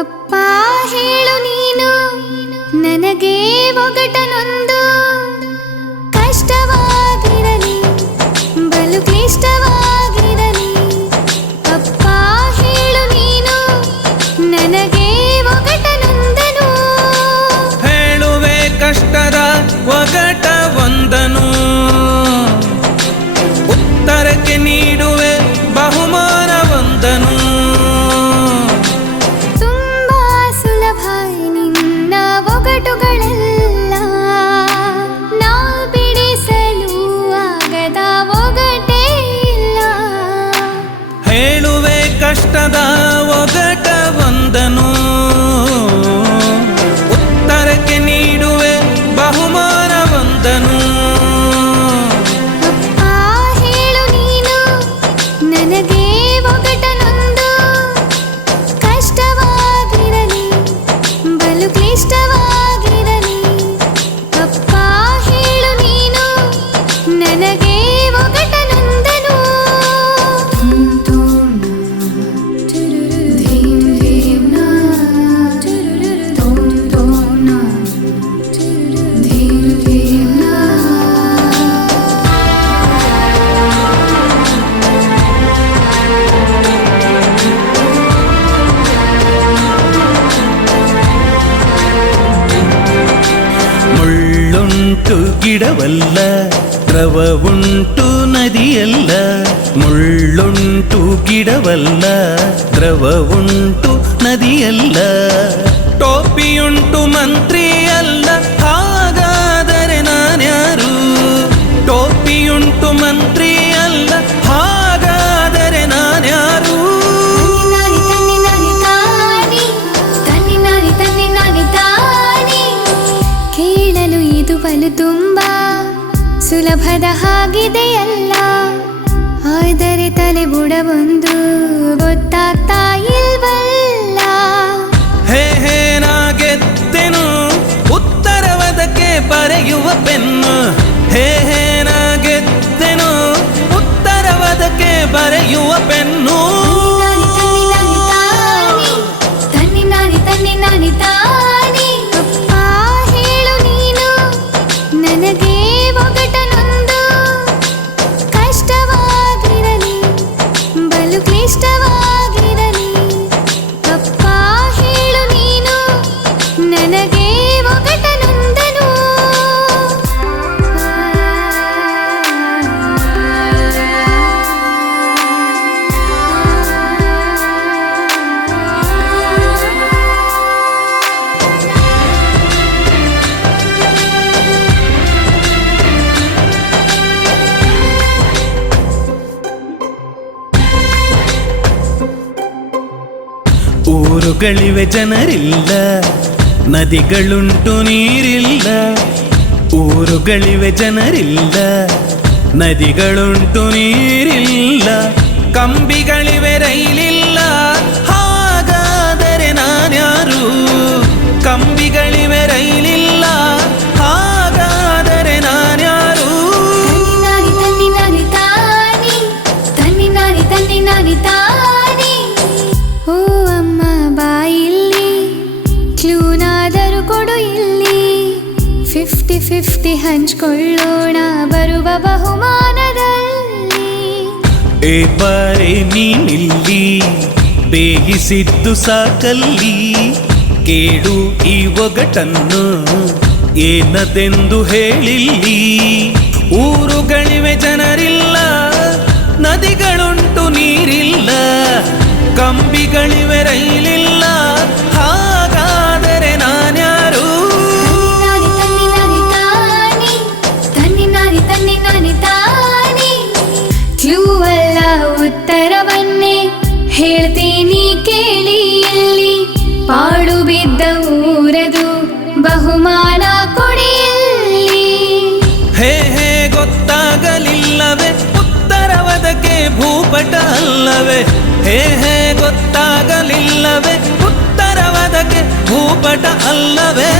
ಅಪ್ಪ ಹೇಳು ನೀನು, ನನಗೆ ಒಗಟನೊಂದು. ಕಷ್ಟವಾಗಿರಲಿ ಬಲು ಕ್ಲಿಷ್ಟವಾಗಿರಲಿ ಅಪ್ಪ ಹೇಳು ನೀನು, ನನಗೆ ಒಗಟನೊಂದನು. ಹೇಳುವೆ ಕಷ್ಟದ ಒಗಟವೊಂದನು. ಉತ್ತರಕ್ಕೆ ನೀ ಕಷ್ಟದ ಒಗಟವೊಂದನು ಮುಳ್ಳುಂಟು ಗಿಡವಲ್ಲ ದ್ರವ ಉಂಟು ನದಿಯಲ್ಲ ಮುಳ್ಳುಂಟು ಗಿಡವಲ್ಲ ದ್ರವ ಉಂಟು ನದಿಯಲ್ಲ ಟೋಪಿಯುಂಟು ಮಂತ್ರಿ ಸುಲಭದ ಹಾಗಿದೆಯಲ್ಲ. ಆದರೆ ತಲೆ ಬುಡವೊಂದು ಗೊತ್ತಾಗ್ತಾ ಇಲ್ವಲ್ಲ. ಊರುಗಳಿವೆ ಜನರಿಲ್ಲ, ನದಿಗಳುಂಟು ನೀರಿಲ್ಲ ಊರುಗಳಿವೆ ಜನರಿಲ್ಲ, ನದಿಗಳುಂಟು ನೀರಿಲ್ಲ ಕಂಬಿಗಳಿವೆ ರೈಲಿಲ್ಲ, ಹಾಗಾದರೆ ನಾನ್ಯಾರು? ಕಂಬಿಗಳಿವೆ ರೈಲಿಲ್ಲ, ಹಾಗಾದರೆ ನಾನ್ಯಾರು? ತನ್ನಿನಾನಿ ತನ್ನಿನಾನಿ ತಾನಿ ತನ್ನಿನಾನಿ ತನ್ನಿನಾನಿ ತಾನಿ. ಓ ಫಿಫ್ಟಿ ಫಿಫ್ಟಿ ಹಂಚ್ಕೊಳ್ಳೋಣ. ಬರುವ ಬಹುಮಾನದಲ್ಲಿ ಏ ಬಾರೆ ನೀನಿಲ್ಲಿ, ಬೇಯಿಸಿದ್ದು ಸಾಕಲ್ಲಿ. ಕೇಳು ಈ ಒಗಟನ್ನು ಏನದೆಂದು ಹೇಳಿಲ್ಲಿ. ಊರುಗಳಿವೆ ಜನರಿಲ್ಲ, ನದಿಗಳುಂಟು ನೀರಿಲ್ಲ. ಕಂಬಿಗಳಿವೆ ರೈಲಿಲ್ಲ ಬಹುಮಾನ ಕೊಡಿಯಲ್ಲಿ. ಹೇ ಹೇ ಗೊತ್ತಾಗಲಿಲ್ಲವೇ ಉತ್ತರವದಕ್ಕೆ ಭೂಪಟ ಅಲ್ಲವೇ? ಹೇ ಹೇ ಗೊತ್ತಾಗಲಿಲ್ಲವೇ ಉತ್ತರವದಕ್ಕೆ ಭೂಪಟ ಅಲ್ಲವೇ?